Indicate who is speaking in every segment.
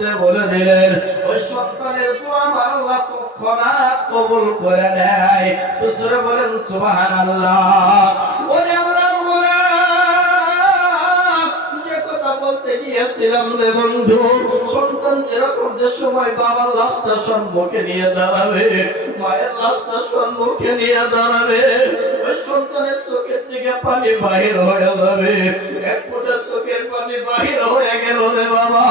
Speaker 1: মধ্যে বলে দিলেন, ওই সন্তানের তো আমার আল্লাহ তৎক্ষণাৎ কবুল করে নেয়। তো জোরে বলেন, সুবহানাল্লাহ। ওরে আল্লাহর গোলাম যে কথা বলতে গিয়েছিলাম রে বন্ধু, সন্তান যেরকম যে সময় বাবার লাশটা সম্মুখে নিয়ে দাঁড়াবে, মায়ের লাশটা সম্মুখে নিয়ে দাঁড়াবে, ওই সন্তানের চোখের দিকে পানি বাহির হয়ে যাবে। এক ফোঁটা চোখের পানি বাহির হয়ে গেল বাবা,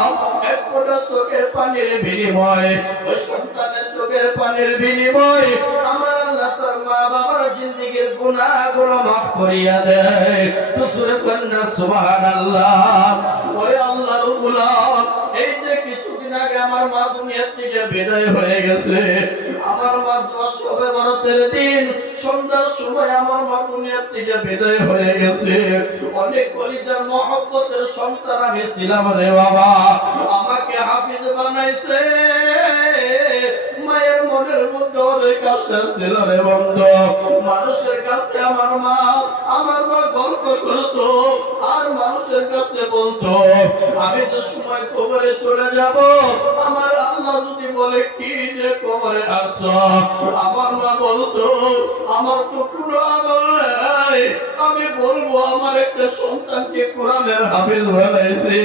Speaker 1: এক ফোঁটা চোখের পানির বিনিময়, ওই সন্তানের চোখের পানির বিনিময় আমার আল্লাহ তার মা বাবার জিন্দিগির গুনাহগুলো মাফ করিয়া দেয়। তো সুরে কন্যা সুবহানাল্লাহ। ওরে আল্লাহর গোলাম, এই যে কিছুদিন আগে আমার মা দুনিয়ার থেকে বিদায় হয়ে গেছে আমার মা দোয়া সবে বরতের দিন, সন্ধ্যার সময় আমার মা দুনিয়ার থেকে বিদায় হয়ে গেছে। অনেক কলিজার মহব্বতের সন্তান আমি ছিলাম রে বাবা। আমাকে হাফিজ বানাইছে। অনেক আশা ছিল রে মানুষের কাছে আমার মা আমার মা গল্প করতো, আর মানুষের কাছে বলতো, আমি যে সময় কবরে চলে যাব, আমার আল্লাহ যদি বলে, কি রে আমার মা বলতো, আমার তো কোনো আমল নাই, আমি বলব, আমার একটা সন্তানকে কোরআনের হাফিজ বানাইছে।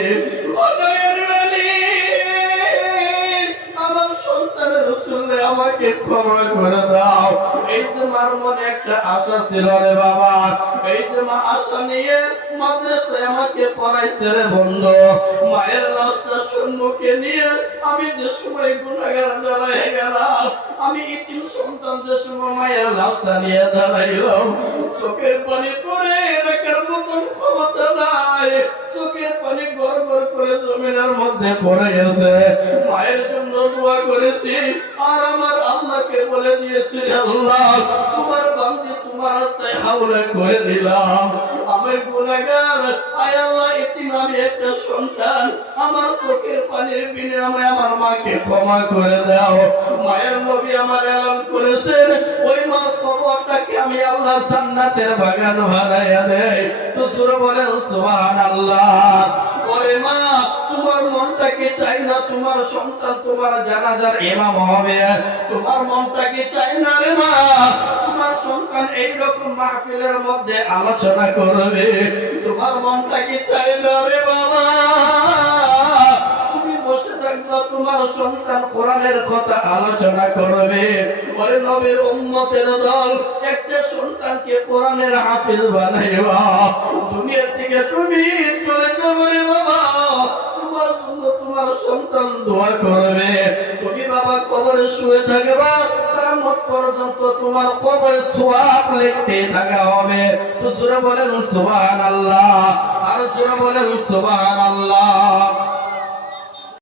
Speaker 1: শুনলে আমাকে ক্ষমা করে দাও। এই যে মার মনে একটা আশা ছিল রে বাবা, এই যে মা আশা নিয়ে মাদ্রাসায় আমাকে পড়াইছে রে বন্ধু। মায়ের লাশটা সম্মুখে নিয়ে আমি যে সময় গুণাগার দাঁড়াই গেলাম, আমি ইতিম সন্তান যে সময় মায়ের লাশটা নিয়ে দাঁড়াইলাম, চোখের পানি করে পড়ে গেছে। মায়ের জন্য দোয়া করেছি। আর আমার আল্লাহকে বলে দিয়েছি আল্লাহ, তোমার বান্দি তোমার রাস্তায় হাওলা করে দিলাম। আমার গুনাহগার, আয় আল্লাহ ইতিম একটা সন্তান। আমার চোখের পানির বিনিময়ে আমার মাকে ক্ষমা করে দাও। মায়ের নবী আমার এলান করেছেন, ওই মার কবরটাকে আমি আল্লাহ জান্নাতের বাগান বানাইয়া দেয় তো সুরে বলেন, সুবহানাল্লাহ। তোমার মনটাকে চাই না, তোমার সন্তান, তোমার জানাজার ইমাম হবে। তোমার মনটাকে চাই না রে মা, তোমার সন্তান এইরকম মাহফিলের মধ্যে আলোচনা করবে। তোমার মনটাকে চাই না রে বাবা তোমার সন্তান কোরআনের কথা আলোচনা করবে। ওরে নবীর উম্মতের দল, একটা সন্তানকে কোরআনের হাফিজ বানাইবা। দুনিয়ার থেকে তুমি চলে যাবে। সন্তান দোয়া করবে। তুমি বাবা কবরে শুয়ে থাকবা কিয়ামত পর্যন্ত তোমার কবরে সোয়াব লিখতে থাকা হবে। তো সুরে বলেন, সুবহানাল্লাহ। আর সুরে বলেন, সুবহানাল্লাহ।